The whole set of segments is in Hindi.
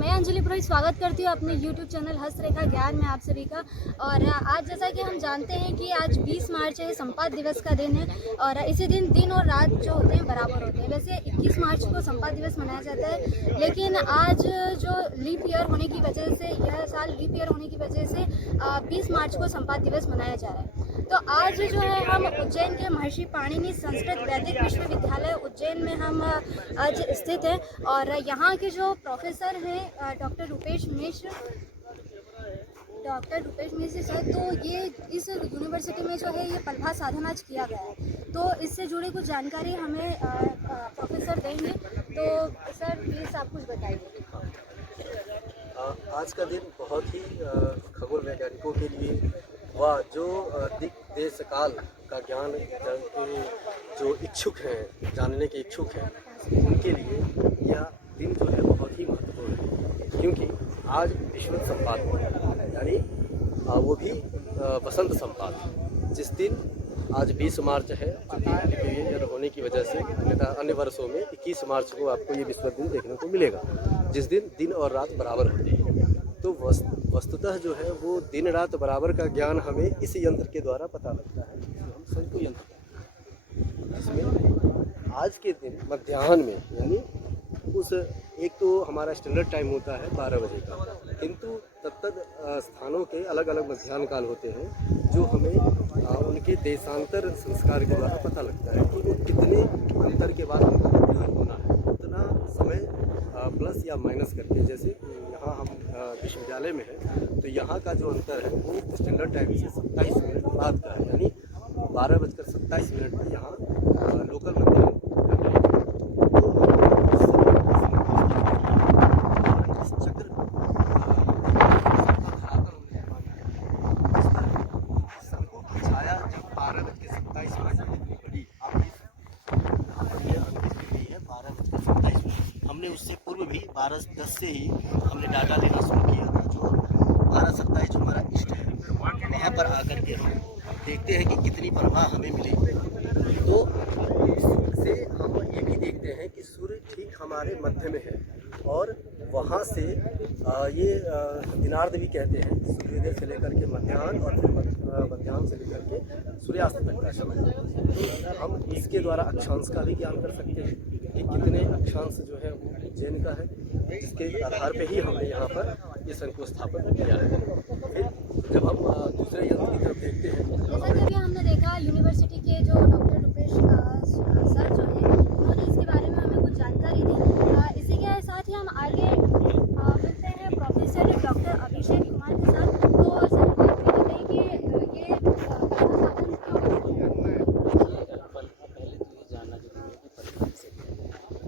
मैं अंजलि पुरोहित स्वागत करती हूँ अपने YouTube चैनल हस्तरेखा ज्ञान में आप सभी का। और आज जैसा कि हम जानते हैं कि आज 20 मार्च है, संपात दिवस का दिन है और इसी दिन दिन और रात जो होते हैं बराबर होते हैं। वैसे 21 मार्च को संपात दिवस मनाया जाता है, लेकिन आज जो लीप ईयर होने की वजह से, यह साल लीप ईयर होने की वजह से 20 मार्च को संपात दिवस मनाया जा रहा है। तो आज जो है हम उज्जैन के महर्षि पाणिनि संस्कृत वैदिक विश्वविद्यालय उज्जैन में हम आज स्थित हैं और यहाँ के जो प्रोफेसर हैं डॉक्टर रूपेश मिश्र सर, तो ये इस यूनिवर्सिटी में जो है ये पलभा साधन आज किया गया है, तो इससे जुड़े कुछ जानकारी हमें प्रोफेसर देंगे। तो सर प्लीज़ आप कुछ बताइए। आज का दिन बहुत ही खगोल वैज्ञानिकों के लिए व जो दिक देश काल का ज्ञान के जो इच्छुक हैं, जानने के इच्छुक हैं, उनके लिए यह दिन जो है बहुत ही महत्वपूर्ण है, क्योंकि आज विश्व संपात यानी वो भी वसंत संपात, जिस दिन आज 20 मार्च है, ईयर होने की वजह से अन्य वर्षों में 21 मार्च को आपको ये विश्व दिन देखने को मिलेगा, जिस दिन दिन और रात बराबर होती है। तो वस्तुतः जो है वो दिन रात बराबर का ज्ञान हमें इस यंत्र के द्वारा पता लगता है, जिसे हम शंकु यंत्र कहते हैं, जिसमें आज के दिन मध्याह्न में यानी उस एक तो हमारा स्टैंडर्ड टाइम होता है 12 बजे का, किंतु तत्त स्थानों के अलग अलग मध्याह्न काल होते हैं, जो हमें उनके देशांतर संस्कार के द्वारा पता लगता है कि वो कितने अंतर के बाद हमको मध्याह्न होना है, उतना समय प्लस या माइनस करके। जैसे यहाँ हम विश्वविद्यालय में है, तो यहाँ का जो अंतर है वो स्टैंडर्ड टाइम से 27 मिनट बाद का है, यानी 12:27 पर यहाँ लोकल मध्याह्न हमने उससे पूर्व भी 12:10 से ही हमने डाटा लेना शुरू किया था, जो 12:27 जो हमारा इष्ट है वहाँ पर आकर के हम देखते हैं कि कितनी प्रभा हमें मिली। तो इससे हम ये भी देखते हैं कि सूर्य ठीक हमारे मध्य में है और वहाँ से ये दिनार्ध भी कहते हैं, सूर्योदय से लेकर के मध्याह्न और फिर मध्याह्न से लेकर के सूर्यास्त तक का समय। तो हम इसके द्वारा अक्षांश का भी ज्ञान कर सकते हैं कि कितने अक्षांश जो है वो उज्जैन का है, जिसके आधार पे ही हमने यहाँ पर ये शंकुस्थापन किया है। फिर जब हम दूसरे यंत्र की तरफ देखते हैं, जैसा कि अभी हमने देखा यूनिवर्सिटी के जो डॉक्टर रूपेश सर जो है उन्होंने इसके बारे में हमें कुछ जानकारी दी। इसी के साथ ही हम आगे मिलते हैं प्रोफेसर डॉक्टर अभिषेक कुमार के साथ। तो सर आप ये बताइए कि ये साधन क्यों जानना जरूरी है कि पलभा से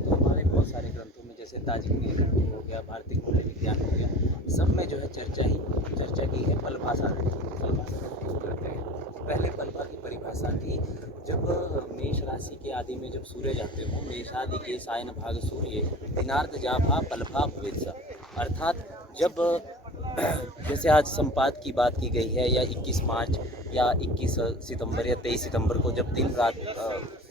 तो हमारे बहुत सारे ग्रंथों में, जैसे ताजपुरी ग्रंथ हो गया, भारतीय मूल्य विज्ञान हो गया, सब में जो है चर्चा की है पलभा साधन करते हैं। पहले पलभा की परिभाषा थी, जब मेष राशि के आदि में जब सूर्य जाते हो, मेषादि के सायन भाग सूर्य दिनार्थ जाभा पलभा भवेत्स, अर्थात जब जैसे आज संपात की बात की गई है, या 21 मार्च या 21 सितंबर या 23 सितंबर को जब दिन रात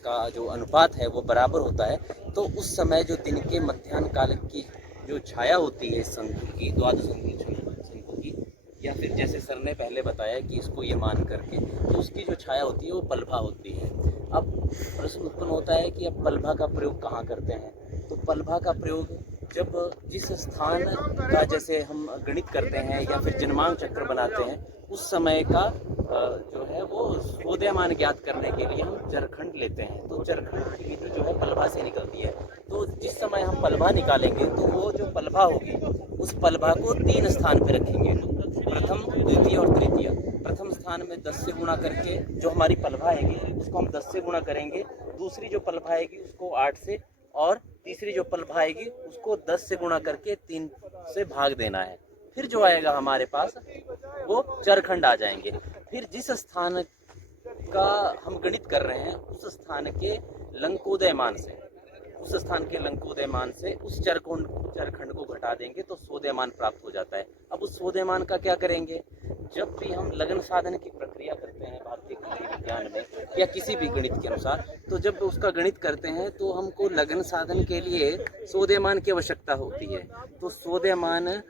का जो अनुपात है वो बराबर होता है, तो उस समय जो दिन के मध्याह्न काल की जो छाया होती है शंकु की, द्वादश शंकु की, या फिर जैसे सर ने पहले बताया कि इसको ये मान करके, तो उसकी जो छाया होती है वो पलभा होती है। अब प्रश्न उत्पन्न होता है कि अब पलभा का प्रयोग कहाँ करते हैं? तो पलभा का प्रयोग जब जिस स्थान का जैसे हम गणित करते हैं या फिर जन्मांक चक्र बनाते हैं, उस समय का जो है वो उदयमान ज्ञात करने के लिए हम चरखंड लेते हैं। तो चरखंड की विधि जो है पलभा से निकलती है। तो जिस समय हम पलभा निकालेंगे तो वो जो पलभा होगी उस पलभा को 3 स्थान पे रखेंगे, प्रथम, द्वितीय और तृतीय। प्रथम स्थान में 10 से गुणा करके जो हमारी पलभा आएगी उसको हम 10 से गुणा करेंगे, दूसरी जो पलभा आएगी उसको 8 से, और तीसरी जो पलभा आएगी उसको 10 से गुणा करके 3 से भाग देना है। फिर जो आएगा हमारे पास वो चरखंड आ जाएंगे। फिर जिस स्थान का हम गणित कर रहे हैं उस स्थान के लंकोदयमान से उस स्थान के लंकोदयमान से उस चरखंड को घटा देंगे तो सोदयमान प्राप्त हो जाता है। अब उस सोदयमान का क्या करेंगे? जब भी हम लग्न साधन की प्रक्रिया करते हैं भारतीय कुंडली विज्ञान में या किसी भी गणित के अनुसार, तो जब उसका गणित करते हैं तो हमको लग्न साधन के लिए सोदयमान की आवश्यकता होती है। तो सोदयमान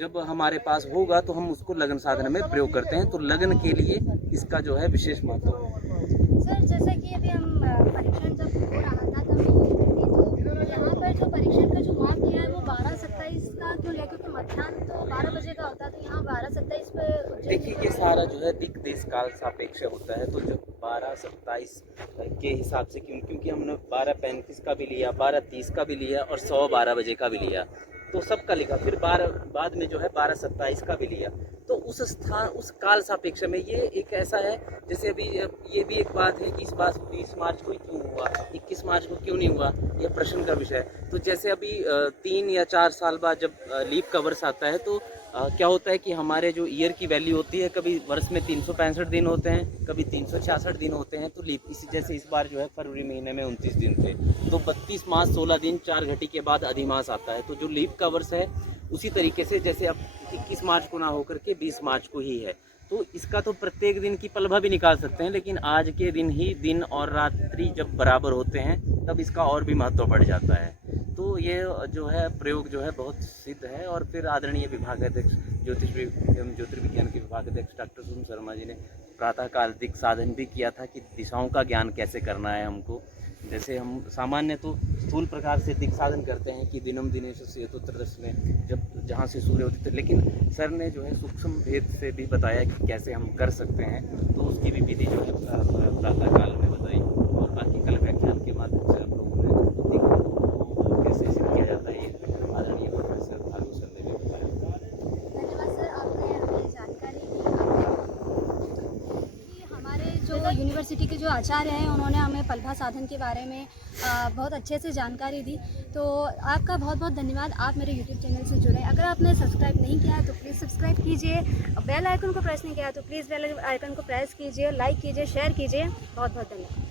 जब हमारे पास होगा तो हम उसको लग्न साधन में प्रयोग करते हैं। तो लग्न के लिए इसका जो है विशेष महत्व है। सर जैसा कि अभी हम परीक्षण जब हो रहा था तब तो यहाँ पर जो परीक्षण का जो मार्क लिया है वो 12:27 का क्यों लिया? क्योंकि मध्याह्न तो 12 बजे का होता है, तो यहाँ 12:27 पे देखिए ये सारा जो है दिक देश काल सापेक्ष होता है। तो जो 12:27 के हिसाब से क्योंकि हमने 12:35 का भी लिया, 12:30 का भी लिया और 12:15 बजे का भी लिया, तो सबका लिखा। फिर बाद में जो है 12:27 का भी लिया। तो उस स्थान उस काल सापेक्ष में ये एक ऐसा है, जैसे अभी ये भी एक बात है कि इस बार 20 मार्च को ही क्यों हुआ, 21 मार्च को क्यों नहीं हुआ, यह प्रश्न का विषय है। तो जैसे अभी 3 या 4 साल बाद जब लीप का वर्ष आता है तो क्या होता है कि हमारे जो ईयर की वैल्यू होती है, कभी वर्ष में 365 दिन होते हैं, कभी 366 दिन होते हैं। तो लीप इसी जैसे इस बार जो है फरवरी महीने में 29 दिन थे, तो 32 मास 16 दिन 4 घटी के बाद अधिमास आता है। तो जो लीप का वर्ष है उसी तरीके से जैसे अब 21 मार्च को ना होकर के 20 मार्च को ही है। तो इसका तो प्रत्येक दिन की पलभा भी निकाल सकते हैं, लेकिन आज के दिन ही दिन और रात्रि जब बराबर होते हैं तब इसका और भी महत्व बढ़ जाता है। तो ये जो है प्रयोग जो है बहुत सिद्ध है। और फिर आदरणीय विभागाध्यक्ष ज्योतिष एवं ज्योतिर्विज्ञान के विभागाध्यक्ष डॉक्टर सुम शर्मा जी ने प्रातःकाल दिक् साधन भी किया था कि दिशाओं का ज्ञान कैसे करना है हमको। जैसे हम सामान्य तो स्थूल प्रकार से दिक् साधन करते हैं कि दिनम दिनेश सेतुत्रदश में जब जहाँ से सूर्य उदित, लेकिन सर ने जो है सूक्ष्म भेद से भी बताया कि कैसे हम कर सकते हैं। तो उसकी भी विधि जो है प्रातःकाल में बताई। और बाकी कल व्याख्यान के माध्यम से हम लोगों ने दिक् को कैसे सिद्ध किया जाता है ये आदरणीय प्रोफेसर फारूक सर ने भी बताया। धन्यवाद सर, आपने हमें जानकारी दी। हमारे जो यूनिवर्सिटी के जो आचार्य हैं उन्होंने हमें पलभा साधन के बारे में बहुत अच्छे से जानकारी दी। तो आपका बहुत बहुत धन्यवाद, आप मेरे यूट्यूब चैनल से जुड़े। अगर आपने सब्सक्राइब नहीं किया है तो प्लीज़ सब्सक्राइब कीजिए, बेल आइकन को प्रेस नहीं किया है तो प्लीज़ बेल आइकन को प्रेस कीजिए, लाइक कीजिए, शेयर कीजिए। बहुत बहुत धन्यवाद।